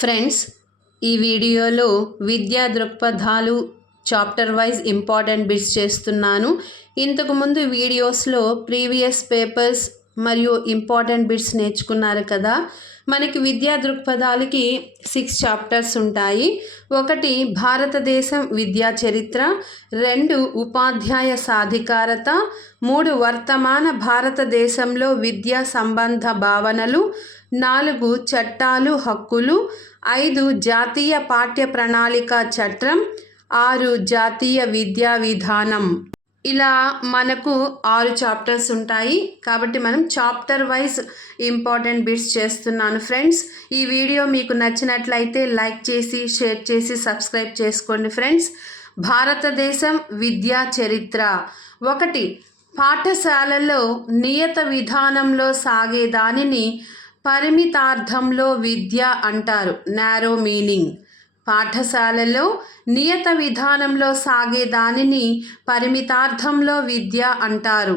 Friends, ఈ వీడియోలో విద్యా దృక్పథాలు చాప్టర్ వైజ్ ఇంపార్టెంట్ బిట్స్ చేస్తున్నాను. ఇంతకుముందు వీడియోస్లో ప్రీవియస్ పేపర్స్ మరియు ఇంపార్టెంట్ బిట్స్ నేర్చుకున్నారు కదా. మనకి విద్యా దృక్పథాలకి 6 చాప్టర్స్ ఉంటాయి. 1 భారతదేశం విద్యా చరిత్ర, 2 ఉపాధ్యాయ సాధికారత, 3 వర్తమాన భారతదేశంలో విద్యా సంబంధ భావనలు, 4 చట్టాలు హక్కులు, 5 జాతీయ పాఠ్య ప్రణాళిక చట్టం, 6 జాతీయ విద్యా విధానం. ఇలా మనకు 6 చాప్టర్స్ ఉంటాయి. కాబట్టి మనం చాప్టర్ వైజ్ ఇంపార్టెంట్ బిట్స్ చేస్తున్నాను. ఫ్రెండ్స్, ఈ వీడియో మీకు నచ్చినట్లయితే లైక్ చేసి షేర్ చేసి సబ్స్క్రైబ్ చేసుకోండి. ఫ్రెండ్స్, భారతదేశం విద్యా చరిత్ర. 1 పాఠశాలలో నియత విధానంలో సాగే దానిని పరిమితార్థంలో విద్య అంటారు. Narrow meaning. పాఠశాలలో నియత విధానంలో సాగే దానిని పరిమితార్థంలో విద్య అంటారు.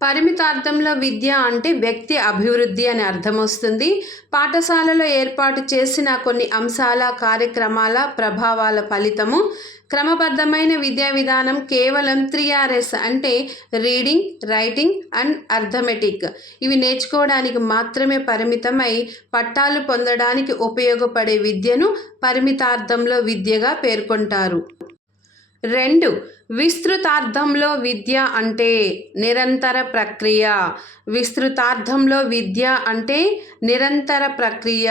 పరిమితార్థంలో విద్య అంటే వ్యక్తి అభివృద్ధి అని అర్థం వస్తుంది. పాఠశాలలో ఏర్పాటు చేసిన కొన్ని అంశాల కార్యక్రమాల ప్రభావాల ఫలితము. క్రమబద్ధమైన విద్యా విధానం కేవలం 3Rs అంటే రీడింగ్, రైటింగ్ అండ్ అర్థమెటిక్ ఇవి నేర్చుకోవడానికి మాత్రమే పరిమితమై పట్టాలు పొందడానికి ఉపయోగపడే విద్యను పరిమితార్థంలో విద్యగా పేర్కొంటారు. 2 విస్తృతార్థంలో విద్య అంటే నిరంతర ప్రక్రియ. విస్తృతార్థంలో విద్య అంటే నిరంతర ప్రక్రియ.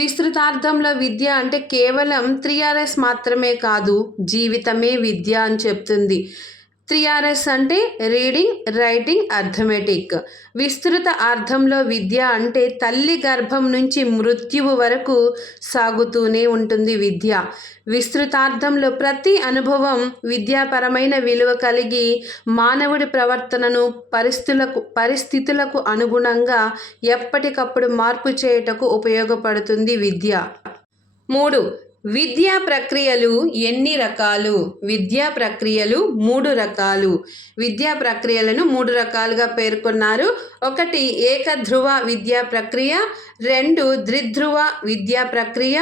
విస్తృతార్థంలో విద్య అంటే కేవలం 3Rs మాత్రమే కాదు, జీవితమే విద్య అని చెప్తుంది. 3Rs అంటే రీడింగ్, రైటింగ్, అర్థమెటిక్. విస్తృత అర్థంలో విద్య అంటే తల్లి గర్భం నుంచి మృత్యువు వరకు సాగుతూనే ఉంటుంది విద్య. విస్తృతార్థంలో ప్రతి అనుభవం విద్యాపరమైన విలువ కలిగి మానవుడి ప్రవర్తనను పరిస్థితులకు అనుగుణంగా ఎప్పటికప్పుడు మార్పు చేయుటకు ఉపయోగపడుతుంది విద్య. 3 విద్యా ప్రక్రియలు ఎన్ని రకాలు? విద్యా ప్రక్రియలు 3 రకాలు. విద్యా ప్రక్రియలను 3 రకాలుగా పేర్కొన్నారు. 1 ఏకధ్రువ విద్యా ప్రక్రియ, 2 ద్విధ్రువ విద్యా ప్రక్రియ,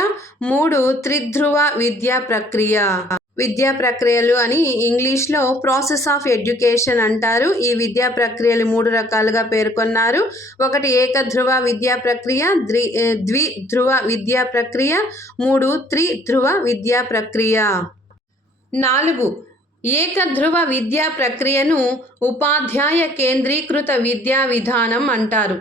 3 త్రిధ్రువ విద్యా ప్రక్రియ. విద్యా ప్రక్రియలు అని ఇంగ్లీష్లో ప్రాసెస్ ఆఫ్ ఎడ్యుకేషన్ అంటారు. ఈ విద్యా ప్రక్రియలు 3 రకాలుగా పేర్కొన్నారు. 1 ఏకధ్రువ విద్యా ప్రక్రియ, ద్విధ్రువ విద్యా ప్రక్రియ, 3 త్రిధ్రువ విద్యా ప్రక్రియ. 4 ఏకధ్రువ విద్యా ప్రక్రియను ఉపాధ్యాయ కేంద్రీకృత విద్యా విధానం అంటారు.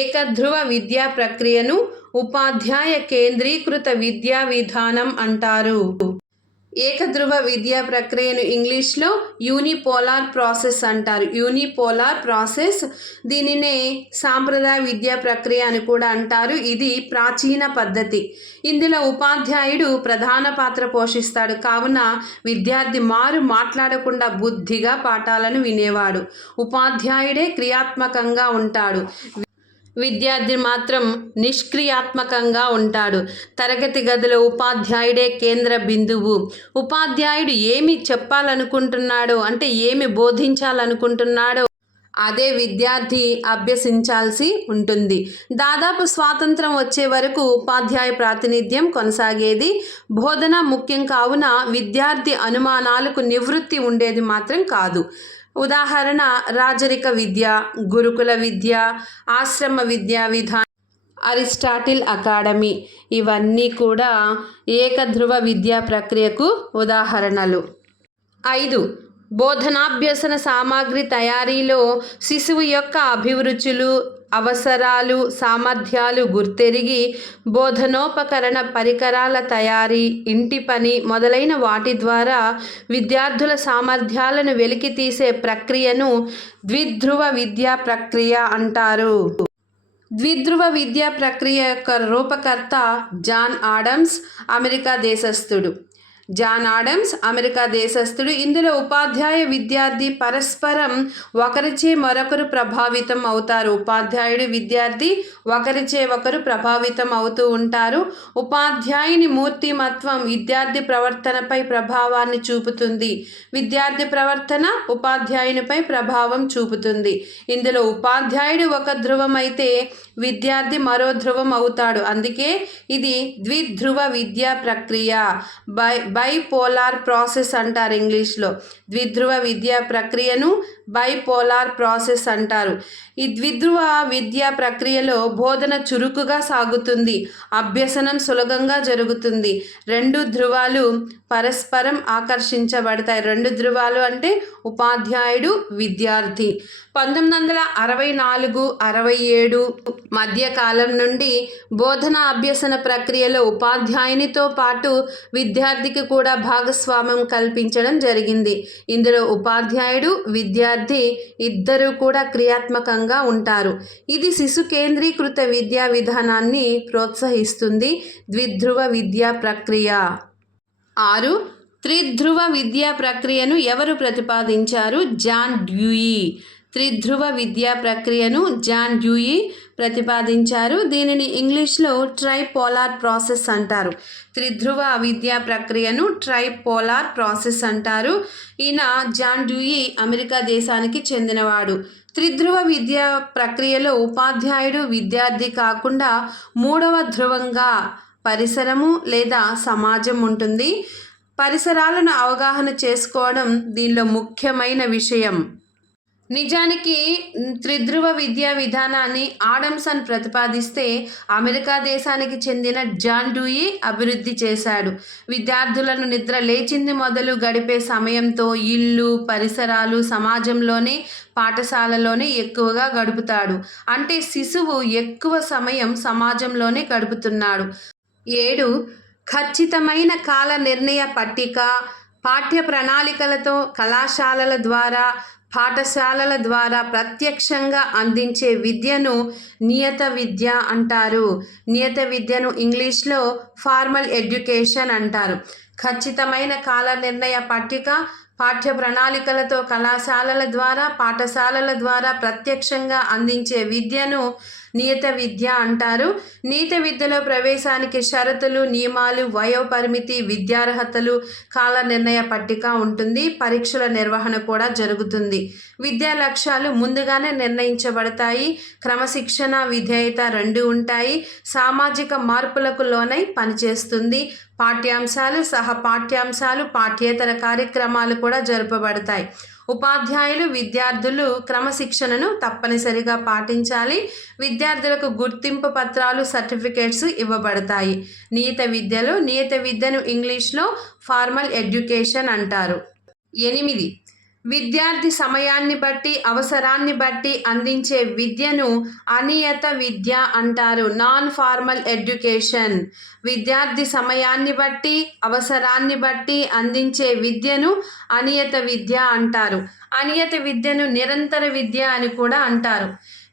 ఏకధ్రువ విద్యా ప్రక్రియను ఉపాధ్యాయ కేంద్రీకృత విద్యా విధానం అంటారు. ఏకధ్రువ విద్యా ప్రక్రియను ఇంగ్లీష్లో యూనిపోలార్ ప్రాసెస్ అంటారు. Unipolar process. దీనినే సాంప్రదాయ విద్యా ప్రక్రియ అని కూడా అంటారు. ఇది ప్రాచీన పద్ధతి. ఇందులో ఉపాధ్యాయుడు ప్రధాన పాత్ర పోషిస్తాడు. కావున విద్యార్థి మాట్లాడకుండా బుద్ధిగా పాఠాలను వినేవాడు. ఉపాధ్యాయుడే క్రియాత్మకంగా ఉంటాడు. విద్యార్థి మాత్రం నిష్క్రియాత్మకంగా ఉంటాడు. తరగతి గదిలో ఉపాధ్యాయుడే కేంద్ర బిందువు. ఉపాధ్యాయుడు ఏమి చెప్పాలనుకుంటున్నాడో అంటే ఏమి బోధించాలనుకుంటున్నాడో అదే విద్యార్థి అభ్యసించాల్సి ఉంటుంది. దాదాపు స్వాతంత్రం వచ్చే వరకు ఉపాధ్యాయ ప్రాతినిధ్యం కొనసాగేది. బోధన ముఖ్యం కావున విద్యార్థి అనుమానాలకు నివృత్తి ఉండేది మాత్రం కాదు. ఉదాహరణ రాజరిక విద్య, గురుకుల విద్య, ఆశ్రమ విద్యా విధానం, అరిస్టాటిల్ అకాడమీ ఇవన్నీ కూడా ఏకధ్రువ విద్యా ప్రక్రియకు ఉదాహరణలు. 5 బోధనాభ్యసన సామగ్రి తయారీలో శిశువు యొక్క అభిరుచులు, అవసరాలు, సామర్థ్యాలు గుర్తెరిగి బోధనోపకరణ పరికరాల తయారీ, ఇంటి పని మొదలైన వాటి ద్వారా విద్యార్థుల సామర్థ్యాలను వెలికితీసే ప్రక్రియను ద్విధ్రువ విద్యా ప్రక్రియ అంటారు. ద్విధ్రువ విద్యా ప్రక్రియ యొక్క రూపకర్త జాన్ ఆడమ్స్, అమెరికా దేశస్థుడు. ఇందులో ఉపాధ్యాయ విద్యార్థి పరస్పరం ఒకరిచే మరొకరు ప్రభావితం అవుతారు. ఉపాధ్యాయుడు విద్యార్థి ఒకరిచే ఒకరు ప్రభావితం అవుతూ ఉంటారు. ఉపాధ్యాయుని మూర్తిమత్వం విద్యార్థి ప్రవర్తనపై ప్రభావాన్ని చూపుతుంది. విద్యార్థి ప్రవర్తన ఉపాధ్యాయునిపై ప్రభావం చూపుతుంది. ఇందులో ఉపాధ్యాయుడు ఒక ధ్రువం అయితే విద్యార్థి మరో ధ్రువం అవుతాడు. అందుకే ఇది ద్విధ్రువ విద్యా ప్రక్రియ, బైపోలార్ ప్రాసెస్ అంటారు ఇంగ్లీష్లో. ద్విధ్రువ విద్యా ప్రక్రియను బైపోలార్ ప్రాసెస్ అంటారు. ఈ ద్విధ్రువ విద్యా ప్రక్రియలో బోధన చురుకుగా సాగుతుంది, అభ్యసనం సులభంగా జరుగుతుంది. రెండు ధ్రువాలు పరస్పరం ఆకర్షించబడతాయి. రెండు ధ్రువాలు అంటే ఉపాధ్యాయుడు, విద్యార్థి. 1964-67 మధ్యకాలం నుండి బోధన అభ్యసన ప్రక్రియలో ఉపాధ్యాయునితో పాటు విద్యార్థికి కూడా భాగస్వామ్యం కల్పించడం జరిగింది. ఇందులో ఉపాధ్యాయుడు, విద్యార్థి ఇద్దరూ కూడా క్రియాత్మకంగా ఉంటారు. ఇది శిశు కేంద్రీకృత విద్యా విధానాన్ని ప్రోత్సహిస్తుంది. ద్విధ్రువ విద్యా ప్రక్రియ. 6. త్రిధ్రువ విద్యా ప్రక్రియను ఎవరు ప్రతిపాదించారు? John Dewey. త్రిధ్రువ విద్యా ప్రక్రియను జాన్ డ్యూయి ప్రతిపాదించారు. దీనిని ఇంగ్లీష్లో ట్రైపోలార్ ప్రాసెస్ అంటారు. త్రిధ్రువ విద్యా ప్రక్రియను ట్రైపోలార్ ప్రాసెస్ అంటారు. ఈయన జాన్ డ్యూయి అమెరికా దేశానికి చెందినవాడు. త్రిధ్రువ విద్యా ప్రక్రియలో ఉపాధ్యాయుడు, విద్యార్థి కాకుండా మూడవ ధ్రువంగా పరిసరము లేదా సమాజం ఉంటుంది. పరిసరాలను అవగాహన చేసుకోవడం దీనిలో ముఖ్యమైన విషయం. నిజానికి త్రిధ్రువ విద్యా విధానాన్ని ఆడమ్సన్ ప్రతిపాదిస్తే అమెరికా దేశానికి చెందిన జాన్ డ్యూయి అభివృద్ధి చేశాడు. విద్యార్థులను నిద్ర లేచింది మొదలు గడిపే సమయంతో ఇల్లు, పరిసరాలు, సమాజంలోనే, పాఠశాలలోనే ఎక్కువగా గడుపుతాడు. అంటే శిశువు ఎక్కువ సమయం సమాజంలోనే గడుపుతున్నాడు. 7. ఖచ్చితమైన కాల నిర్ణయ పట్టిక, పాఠ్య ప్రణాళికలతో కళాశాలల ద్వారా, పాఠశాలల ద్వారా ప్రత్యక్షంగా అందించే విద్యను నియత విద్య అంటారు. నియత విద్యను ఇంగ్లీష్లో ఫార్మల్ ఎడ్యుకేషన్ అంటారు. ఖచ్చితమైన కాల నిర్ణయ పట్టిక, పాఠ్య ప్రణాళికలతో కళాశాలల ద్వారా, పాఠశాలల ద్వారా ప్రత్యక్షంగా అందించే విద్యను నియత విద్య అంటారు. నియత విద్యలో ప్రవేశానికి షరతులు, నియమాలు, వయోపరిమితి, విద్యార్హతలు, కాల నిర్ణయ పట్టిక ఉంటుంది. పరీక్షల నిర్వహణ కూడా జరుగుతుంది. విద్యా లక్ష్యాలు ముందుగానే నిర్ణయించబడతాయి. క్రమశిక్షణ, విధేయత రెండు ఉంటాయి. సామాజిక మార్పులకు లోనై పనిచేస్తుంది. పాఠ్యాంశాలు, సహ పాఠ్యాంశాలు, పాఠ్యేతర కార్యక్రమాలు కూడా జరపబడతాయి. ఉపాధ్యాయులు, విద్యార్థులు క్రమశిక్షణను తప్పనిసరిగా పాటించాలి. విద్యార్థులకు గుర్తింపు పత్రాలు, సర్టిఫికేట్స్ ఇవ్వబడతాయి. నియత విద్యను ఇంగ్లీష్లో ఫార్మల్ ఎడ్యుకేషన్ అంటారు. 8. విద్యార్థి సమయాన్ని బట్టి, అవసరాన్ని బట్టి అందించే విద్యను అనియత విద్య అంటారు. Non formal education. విద్యార్థి సమయాన్ని బట్టి, అవసరాన్ని బట్టి అందించే విద్యను అనియత విద్య అంటారు. అనియత విద్యను నిరంతర విద్య అని కూడా అంటారు.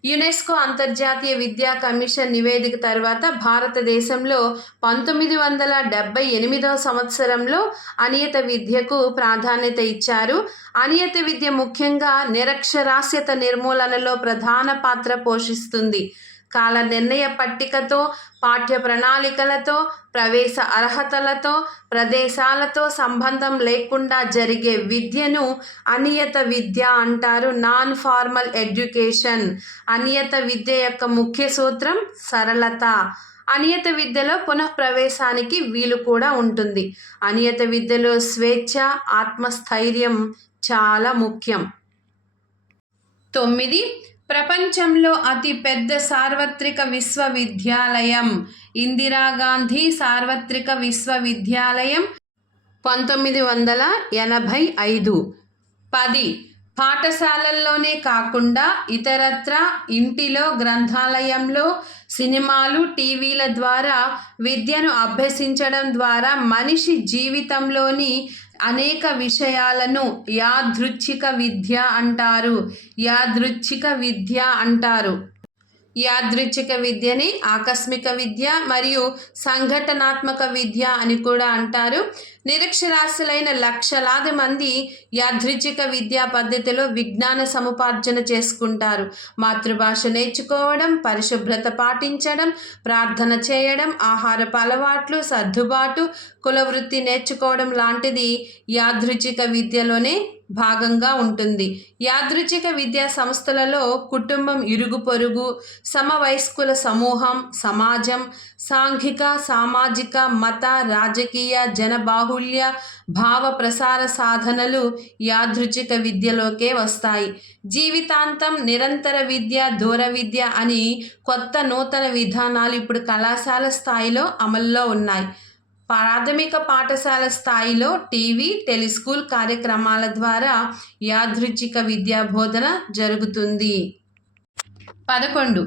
యునెస్కో అంతర్జాతీయ విద్యా కమిషన్ నివేదిక తర్వాత భారతదేశంలో 1978 సంవత్సరంలో అనియత విద్యకు ప్రాధాన్యత ఇచ్చారు. అనియత విద్య ముఖ్యంగా నిరక్షరాస్యత నిర్మూలనలో ప్రధాన పాత్ర పోషిస్తుంది. కాల నిర్ణయ పట్టికతో, పాఠ్య ప్రణాళికలతో, ప్రవేశ అర్హతలతో, ప్రదేశాలతో సంబంధం లేకుండా జరిగే విద్యను అనియత విద్య అంటారు. Non formal education. అనియత విద్య యొక్క ముఖ్య సూత్రం సరళత. అనియత విద్యలో పునఃప్రవేశానికి వీలు కూడా ఉంటుంది. అనియత విద్యలో స్వేచ్ఛ, ఆత్మస్థైర్యం చాలా ముఖ్యం. 9. ప్రపంచంలో అతి పెద్ద సార్వత్రిక విశ్వవిద్యాలయం. ఇందిరాగాంధీ సార్వత్రిక విశ్వవిద్యాలయం, 1985. 10. పాఠశాలల్లోనే కాకుండా ఇతరత్రా ఇంటిలో, గ్రంథాలయంలో, సినిమాలు, టీవీల ద్వారా విద్యను అభ్యసించడం ద్వారా మనిషి జీవితంలోని అనేక విషయాలను యాదృచ్ఛిక విద్య అంటారు. యాదృచ్ఛిక విద్య అంటారు. యాదృచ్ఛిక విద్యని ఆకస్మిక విద్య మరియు సంఘటనాత్మక విద్య అని కూడా అంటారు. నిరక్షరాస్యులైన లక్షలాది మంది యాదృచ్ఛిక విద్యా పద్ధతిలో విజ్ఞాన సముపార్జన చేసుకుంటారు. మాతృభాష నేర్చుకోవడం, పరిశుభ్రత పాటించడం, ప్రార్థన చేయడం, ఆహారపు అలవాట్లు, సర్దుబాటు, కులవృత్తి నేర్చుకోవడం లాంటిది యాదృచ్ఛిక విద్యలోనే భాగంగా ఉంటుంది. యాదృచ్ఛిక విద్యా సంస్థలలో కుటుంబం, ఇరుగు పొరుగు, సమవయస్కుల సమూహం, సమాజం, సాంఘిక, సామాజిక, మత, రాజకీయ, జనబాహుళ్య, భావ ప్రసార సాధనలు యాదృచ్ఛిక విద్యలోకే వస్తాయి. జీవితాంతం నిరంతర విద్య, దూర విద్య అని కొత్త నూతన విధానాలు ఇప్పుడు కళాశాల స్థాయిలో అమల్లో ఉన్నాయి. ప్రాథమిక పాఠశాల స్థాయిలో టీవీ, టెలిస్కూల్ కార్యక్రమాల ద్వారా యాదృచ్ఛిక విద్యా బోధన జరుగుతుంది. 11.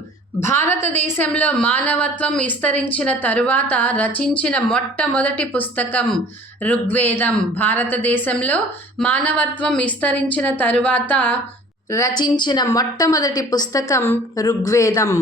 భారతదేశంలో మానవత్వం విస్తరించిన తరువాత రచించిన మొట్టమొదటి పుస్తకం ఋగ్వేదం. భారతదేశంలో మానవత్వం విస్తరించిన తరువాత రచించిన మొట్టమొదటి పుస్తకం ఋగ్వేదం.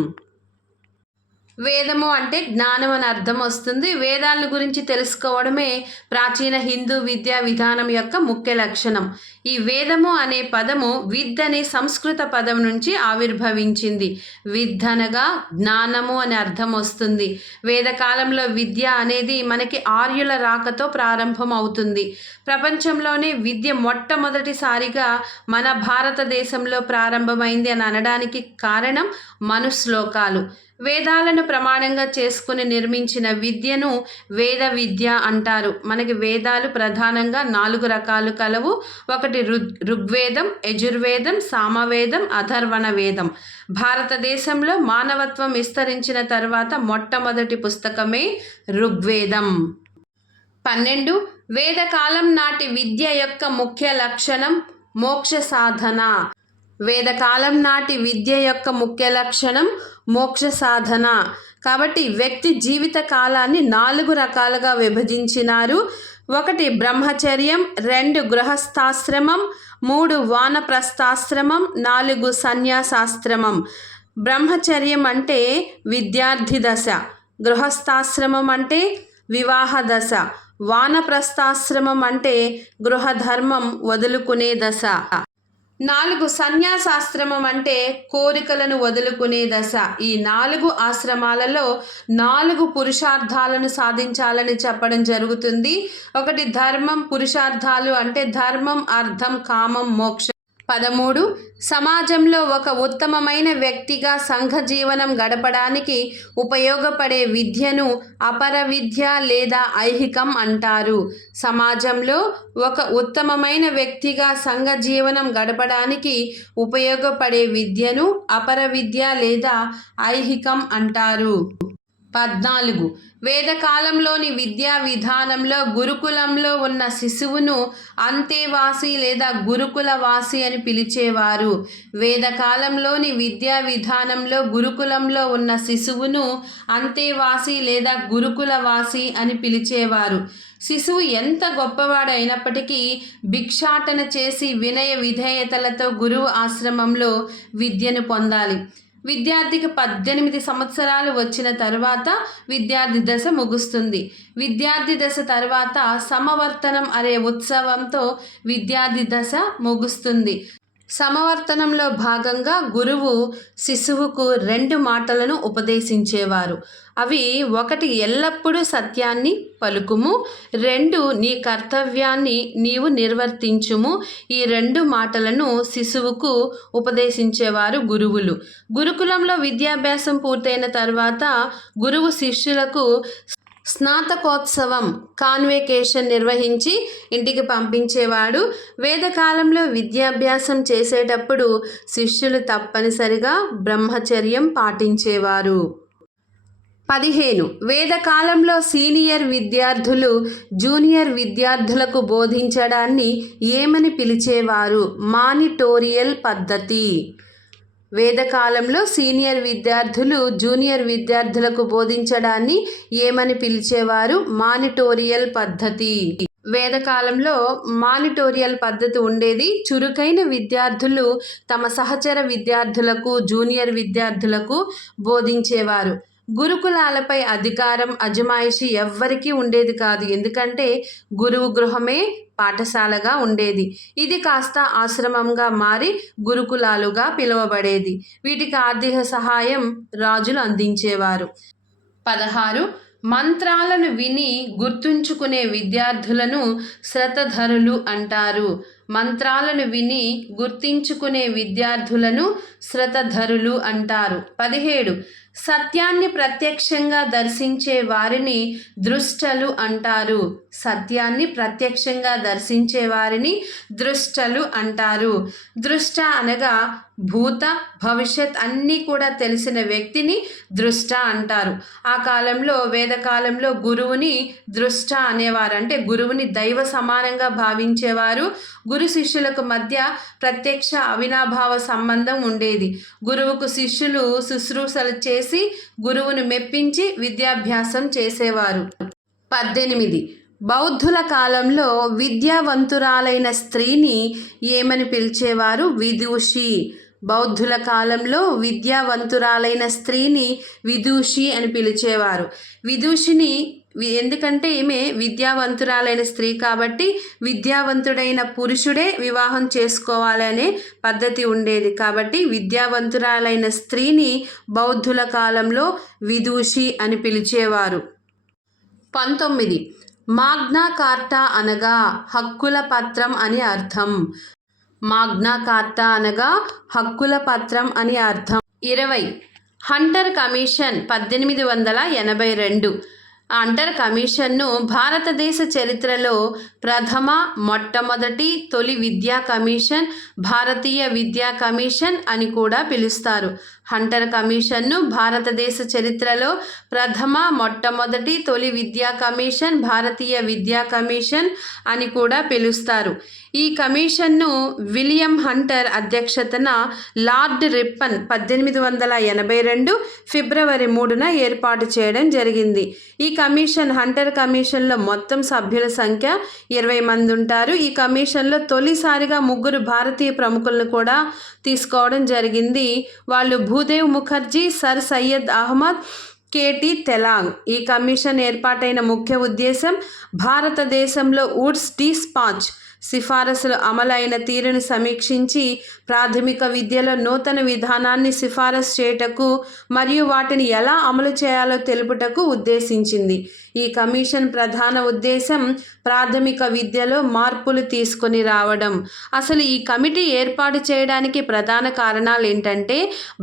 వేదము అంటే జ్ఞానం అని అర్థం వస్తుంది. వేదాల గురించి తెలుసుకోవడమే ప్రాచీన హిందూ విద్యా విధానం యొక్క ముఖ్య లక్షణం. ఈ వేదము అనే పదము విద్ అనే సంస్కృత పదం నుంచి ఆవిర్భవించింది. విద్ అనగా జ్ఞానము అని అర్థం వస్తుంది. వేదకాలంలో విద్య అనేది మనకి ఆర్యుల రాకతో ప్రారంభం అవుతుంది. ప్రపంచంలోనే విద్య మొట్టమొదటిసారిగా మన భారతదేశంలో ప్రారంభమైంది అని అనడానికి కారణం మనుశ్లోకాలు. వేదాలను ప్రమాణంగా చేసుకుని నిర్మించిన విద్యను వేద విద్య అంటారు. మనకి వేదాలు ప్రధానంగా 4 రకాలు కలవు. ఒకటి ఋగ్వేదం, యజుర్వేదం, సామవేదం, అథర్వణ వేదం. భారతదేశంలో మానవత్వం విస్తరించిన తర్వాత మొట్టమొదటి పుస్తకమే ఋగ్వేదం. 12. వేదకాలం నాటి విద్య యొక్క ముఖ్య లక్షణం మోక్ష సాధన. వేదకాలం నాటి విద్య యొక్క ముఖ్య లక్షణం మోక్ష సాధన. కాబట్టి వ్యక్తి జీవిత కాలాన్ని 4 రకాలుగా విభజించినారు. 1 బ్రహ్మచర్యం, 2 గృహస్థాశ్రమం, 3 వానప్రస్థాశ్రమం, 4 సన్యాసాశ్రమం. బ్రహ్మచర్యం అంటే విద్యార్థి దశ, గృహస్థాశ్రమం అంటే వివాహ దశ, వానప్రస్థాశ్రమం అంటే గృహధర్మం వదులుకునే దశ, 4 సన్యాసాశ్రమం అంటే కోరికలను వదులుకునే దశ. ఈ 4 ఆశ్రమాలలో 4 పురుషార్థాలను సాధించాలని చెప్పడం జరుగుతుంది. 1 ధర్మం. పురుషార్థాలు అంటే ధర్మం, అర్థం, కామం, మోక్షం. 13. సమాజంలో ఒక ఉత్తమమైన వ్యక్తిగా సంఘ జీవనం గడపడానికి ఉపయోగపడే విద్యను అపర విద్య లేదా ఐహికం అంటారు. సమాజంలో ఒక ఉత్తమమైన వ్యక్తిగా సంఘ జీవనం గడపడానికి ఉపయోగపడే విద్యను అపర విద్య లేదా ఐహికం అంటారు. 14. వేదకాలంలోని విద్యా విధానంలో గురుకులంలో ఉన్న శిశువును అంతేవాసి లేదా గురుకులవాసి అని పిలిచేవారు. వేదకాలంలోని విద్యా విధానంలో గురుకులంలో ఉన్న శిశువును అంతేవాసి లేదా గురుకులవాసి అని పిలిచేవారు. శిశువు ఎంత గొప్పవాడైనప్పటికీ భిక్షాటన చేసి వినయ విధేయతలతో గురువు ఆశ్రమంలో విద్యను పొందాలి. విద్యార్థికి 18 సంవత్సరాలు వచ్చిన తర్వాత విద్యార్థి దశ ముగుస్తుంది. విద్యార్థి దశ తర్వాత సమవర్తనం అనే ఉత్సవంతో విద్యార్థి దశ ముగుస్తుంది. సమవర్తనంలో భాగంగా గురువు శిశువుకు 2 మాటలను ఉపదేశించేవారు. అవి 1 ఎల్లప్పుడూ సత్యాన్ని పలుకుము, 2 నీ కర్తవ్యాన్ని నీవు నిర్వర్తించుము. ఈ 2 మాటలను శిశువుకు ఉపదేశించేవారు గురువులు. గురుకులంలో విద్యాభ్యాసం పూర్తయిన తర్వాత గురువు శిష్యులకు స్నాతకోత్సవం కాన్వకేషన్ నిర్వహించి ఇంటికి పంపించేవాడు. వేదకాలంలో విద్యాభ్యాసం చేసేటప్పుడు శిష్యులు తప్పనిసరిగా బ్రహ్మచర్యం పాటించేవారు. 15. వేదకాలంలో సీనియర్ విద్యార్థులు జూనియర్ విద్యార్థులకు బోధించడాన్ని ఏమని పిలిచేవారు? మానిటోరియల్ పద్ధతి. వేదకాలంలో సీనియర్ విద్యార్థులు జూనియర్ విద్యార్థులకు బోధించడాన్ని ఏమని పిలిచేవారు? మానిటోరియల్ పద్ధతి. వేదకాలంలో మానిటోరియల్ పద్ధతి ఉండేది. చురుకైన విద్యార్థులు తమ సహచర విద్యార్థులకు, జూనియర్ విద్యార్థులకు బోధించేవారు. గురుకులాలపై అధికారం, అజమాయిషి ఎవ్వరికీ ఉండేది కాదు. ఎందుకంటే గురువు గృహమే పాఠశాలగా ఉండేది. ఇది కాస్త ఆశ్రమంగా మారి గురుకులాలుగా పిలువబడేది. వీటికి ఆర్థిక సహాయం రాజులు అందించేవారు. 16. మంత్రాలను విని గుర్తుంచుకునే విద్యార్థులను శ్రతధరులు అంటారు. మంత్రాలను విని గుర్తించుకునే విద్యార్థులను శ్రతధరులు అంటారు. 17 సత్యాన్ని ప్రత్యక్షంగా దర్శించే వారిని దృష్టలు అంటారు. సత్యాన్ని ప్రత్యక్షంగా దర్శించే వారిని దృష్టలు అంటారు. దృష్ట అనగా భూత భవిష్యత్ అన్నీ కూడా తెలిసిన వ్యక్తిని దృష్ట అంటారు. ఆ కాలంలో వేదకాలంలో గురువుని దృష్ట అనేవారు. అంటే గురువుని దైవ సమానంగా భావించేవారు. గురు శిష్యులకు మధ్య ప్రత్యక్ష అవినాభావ సంబంధం ఉండేది. గురువుకు శిష్యులు శుశ్రూషలు చేసి గురువును మెప్పించి విద్యాభ్యాసం చేసేవారు. 18 బౌద్ధుల కాలంలో విద్యావంతురాలైన స్త్రీని ఏమని పిలిచేవారు? విదూషి. బౌద్ధుల కాలంలో విద్యావంతురాలైన స్త్రీని విదూషి అని పిలిచేవారు. విదూషిని ఎందుకంటే ఈమె విద్యావంతురాలైన స్త్రీ కాబట్టి విద్యావంతుడైన పురుషుడే వివాహం చేసుకోవాలనే పద్ధతి ఉండేది. కాబట్టి విద్యావంతురాలైన స్త్రీని బౌద్ధుల కాలంలో విదూషి అని పిలిచేవారు. 19 మాగ్నా కార్టా అనగా హక్కుల పత్రం అని అర్థం. మాగ్నా కార్టా అనగా హక్కుల పత్రం అని అర్థం. 20 హంటర్ కమిషన్ 1882. హంటర్ కమిషన్ను భారతదేశ చరిత్రలో మొట్టమొదటి తొలి విద్యా కమిషన్, భారతీయ విద్యా కమిషన్ అని కూడా పిలుస్తారు. హంటర్ కమిషన్ను భారతదేశ చరిత్రలో మొట్టమొదటి తొలి విద్యా కమిషన్, భారతీయ విద్యా కమిషన్ అని కూడా పిలుస్తారు. ఈ కమిషన్ను విలియం హంటర్ అధ్యక్షతన లార్డ్ రిప్పన్ 1882 ఫిబ్రవరి 3న ఏర్పాటు చేయడం జరిగింది. ఈ కమిషన్ హంటర్ కమిషన్లో మొత్తం సభ్యుల సంఖ్య 20 మంది ఉంటారు. ఈ కమిషన్లో తొలిసారిగా 3 భారతీయ ప్రముఖులను కూడా తీసుకోవడం జరిగింది. వాళ్ళు భూదేవ్ ముఖర్జీ, సర్ సయ్యద్ అహ్మద్, కేటీ తెలాంగ్. ఈ కమిషన్ ఏర్పాటైన ముఖ్య ఉద్దేశం భారతదేశంలో వుడ్స్ డిస్పాచ్ సిఫారసులు అమలైన తీరును సమీక్షించి ప్రాథమిక విద్యలో నూతన విధానాన్ని సిఫారసు చేయుటకు మరియు వాటిని ఎలా అమలు చేయాలో తెలుపుటకు ఉద్దేశించింది. ఈ కమిషన్ ప్రధాన ఉద్దేశం ప్రాథమిక విద్యలో మార్పులు తీసుకొని రావడం. అసలు ఈ కమిటీ ఏర్పాటు చేయడానికి ప్రధాన కారణాలు ఏంటంటే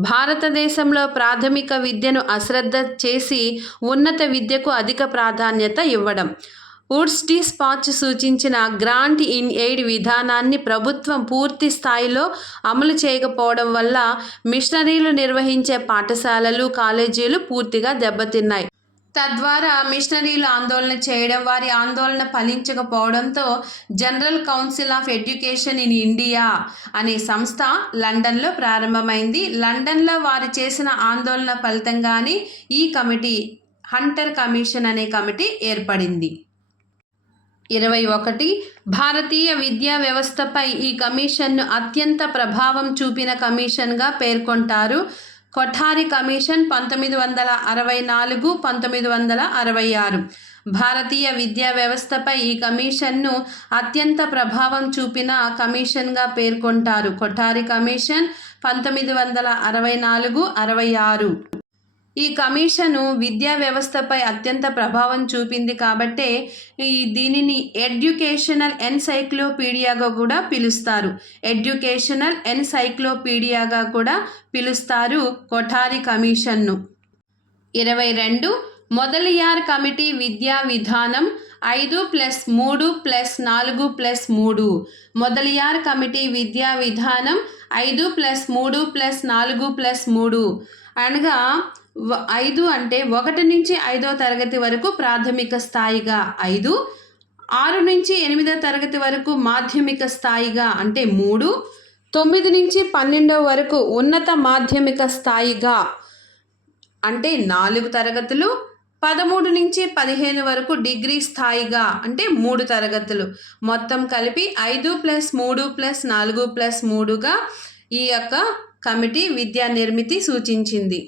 భారతదేశంలో ప్రాథమిక విద్యను అశ్రద్ధ చేసి ఉన్నత విద్యకు అధిక ప్రాధాన్యత ఇవ్వడం. వుడ్స్ డిస్పాచ్ సూచించిన గ్రాంట్ ఇన్ ఎయిడ్ విధానాన్ని ప్రభుత్వం పూర్తి స్థాయిలో అమలు చేయకపోవడం వల్ల మిషనరీలు నిర్వహించే పాఠశాలలు, కాలేజీలు పూర్తిగా దెబ్బతిన్నాయి. తద్వారా మిషనరీలు ఆందోళన చేయడం, వారి ఆందోళన ఫలించకపోవడంతో general council of education in India అనే సంస్థ లండన్లో ప్రారంభమైంది. లండన్లో వారు చేసిన ఆందోళన ఫలితంగానే ఈ కమిటీ హంటర్ కమిషన్ అనే కమిటీ ఏర్పడింది. 21 భారతీయ విద్యా వ్యవస్థపై ఈ కమిషన్ను అత్యంత ప్రభావం చూపిన కమిషన్గా పేర్కొంటారు. కొఠారి కమిషన్ 1964, 1966. భారతీయ విద్యా వ్యవస్థపై ఈ కమిషన్ను అత్యంత ప్రభావం చూపిన కమిషన్గా పేర్కొంటారు. కొఠారి కమిషన్ 1964, 66. ఈ కమిషను విద్యా వ్యవస్థపై అత్యంత ప్రభావం చూపింది కాబట్టే దీనిని ఎడ్యుకేషనల్ ఎన్సైక్లోపీడియాగా కూడా పిలుస్తారు. ఎడ్యుకేషనల్ ఎన్సైక్లోపీడియాగా కూడా పిలుస్తారు కొఠారి కమిషన్ను. 22 మొదలియార్ కమిటీ విద్యా విధానం 5+3+4+3. మొదలియార్ కమిటీ విద్యా విధానం 5+3+4+3 అనగా 5 అంటే 1 నుంచి 5వ తరగతి వరకు ప్రాథమిక స్థాయిగా 5, 6 నుంచి 8వ తరగతి వరకు మాధ్యమిక స్థాయిగా అంటే 3, 9 నుంచి 12వ వరకు ఉన్నత మాధ్యమిక స్థాయిగా అంటే 4 తరగతులు, 13 నుంచి 15 వరకు డిగ్రీ స్థాయిగా అంటే 3 తరగతులు. మొత్తం కలిపి 5+3+4+3గా ఈ యొక్క కమిటీ విద్యా నిర్మితి సూచించింది.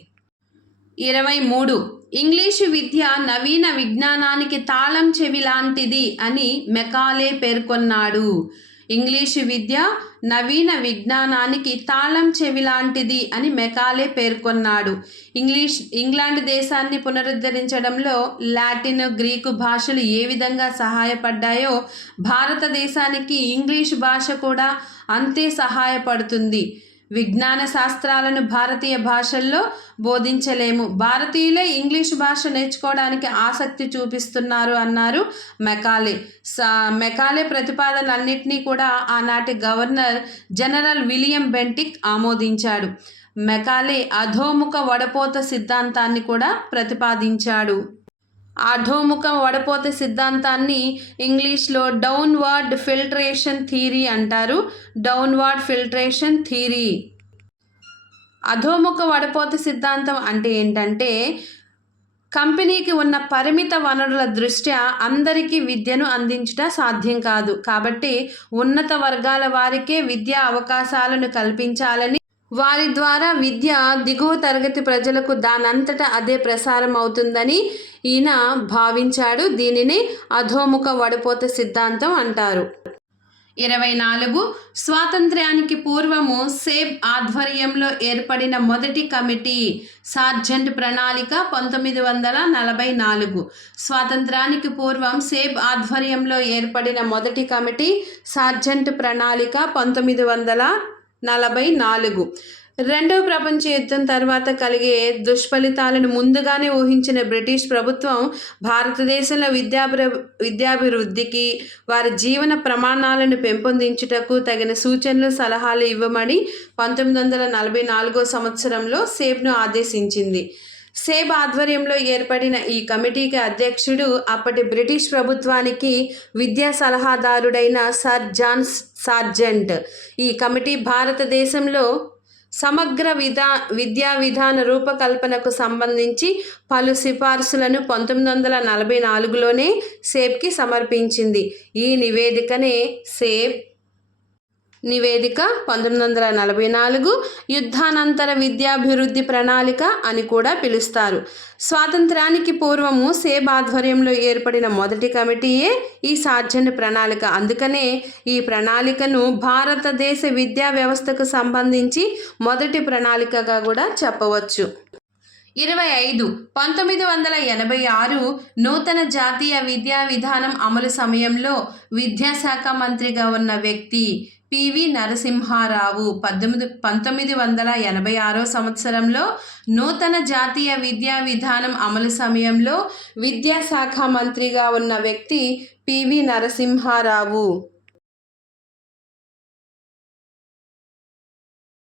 23 ఇంగ్లీషు విద్య నవీన విజ్ఞానానికి తాళం చెవి లాంటిది అని మెకాలే పేర్కొన్నాడు. ఇంగ్లీషు విద్య నవీన విజ్ఞానానికి తాళం చెవి లాంటిది అని మెకాలే పేర్కొన్నాడు. ఇంగ్లాండ్ దేశాన్ని పునరుద్ధరించడంలో లాటిన్, గ్రీకు భాషలు ఏ విధంగా సహాయపడ్డాయో భారతదేశానికి ఇంగ్లీషు భాష కూడా అంతే సహాయపడుతుంది. విజ్ఞాన శాస్త్రాలను భారతీయ భాషల్లో బోధించలేము. భారతీయులే ఇంగ్లీషు భాష నేర్చుకోవడానికి ఆసక్తి చూపిస్తున్నారు అన్నారు మెకాలే. మెకాలే ప్రతిపాదనలన్నింటినీ కూడా ఆనాటి గవర్నర్ జనరల్ విలియం బెంటిక్ ఆమోదించాడు. మెకాలే అధోముఖ వడపోత సిద్ధాంతాన్ని కూడా ప్రతిపాదించాడు. అధోముఖ వడపోత సిద్ధాంతాన్ని ఇంగ్లీష్లో డౌన్వర్డ్ ఫిల్ట్రేషన్ థియరీ అంటారు. Downward filtration theory. అధోముఖ వడపోత సిద్ధాంతం అంటే ఏంటంటే, కంపెనీకి ఉన్న పరిమిత వనరుల దృష్ట్యా అందరికీ విద్యను అందించుట సాధ్యం కాదు. కాబట్టి ఉన్నత వర్గాల వారికే విద్యా అవకాశాలను కల్పించాలని, వారి ద్వారా విద్య దిగువ తరగతి ప్రజలకు దానంతట అదే ప్రసారం అవుతుందని ఈయన భావించాడు. దీనిని అధోముఖ వడపోత సిద్ధాంతం అంటారు. 24 స్వాతంత్ర్యానికి పూర్వము సేబ్ ఆధ్వర్యంలో ఏర్పడిన మొదటి కమిటీ సార్జెంట్ ప్రణాళిక 1944. స్వాతంత్ర్యానికి పూర్వం సేబ్ ఆధ్వర్యంలో ఏర్పడిన మొదటి కమిటీ సార్జెంట్ ప్రణాళిక 1944. రెండవ ప్రపంచ యుద్ధం తర్వాత కలిగే దుష్ఫలితాలను ముందుగానే ఊహించిన బ్రిటిష్ ప్రభుత్వం భారతదేశంలో విద్యాభివృద్ధికి, వారి జీవన ప్రమాణాలను పెంపొందించుటకు తగిన సూచనలు, సలహాలు ఇవ్వమని 1944 సంవత్సరంలో సేబ్ను ఆదేశించింది. సేబ్ ఆధ్వర్యంలో ఏర్పడిన ఈ కమిటీకి అధ్యక్షుడు అప్పటి బ్రిటిష్ ప్రభుత్వానికి విద్యా సలహాదారుడైన సర్ జాన్ సార్జెంట్. ఈ కమిటీ భారతదేశంలో సమగ్ర విద్యా విధాన రూపకల్పనకు సంబంధించి పలు సిఫార్సులను 1944లోనే సేబ్కి సమర్పించింది. ఈ నివేదికనే సేబ్ నివేదిక 1944 యుద్ధానంతర విద్యాభివృద్ధి ప్రణాళిక అని కూడా పిలుస్తారు. స్వాతంత్ర్యానికి పూర్వము సేబ్ ఆధ్వర్యంలో ఏర్పడిన మొదటి కమిటీయే ఈ సార్జెంట్ ప్రణాళిక. అందుకనే ఈ ప్రణాళికను భారతదేశ విద్యా వ్యవస్థకు సంబంధించి మొదటి ప్రణాళికగా కూడా చెప్పవచ్చు. 25 1986 నూతన జాతీయ విద్యా విధానం అమలు సమయంలో విద్యాశాఖ మంత్రిగా ఉన్న వ్యక్తి పివి నరసింహారావు 1986 సంవత్సరంలో నూతన జాతీయ విద్యా విధానం అమలు సమయంలో విద్యాశాఖ మంత్రిగా ఉన్న వ్యక్తి పివి నరసింహారావు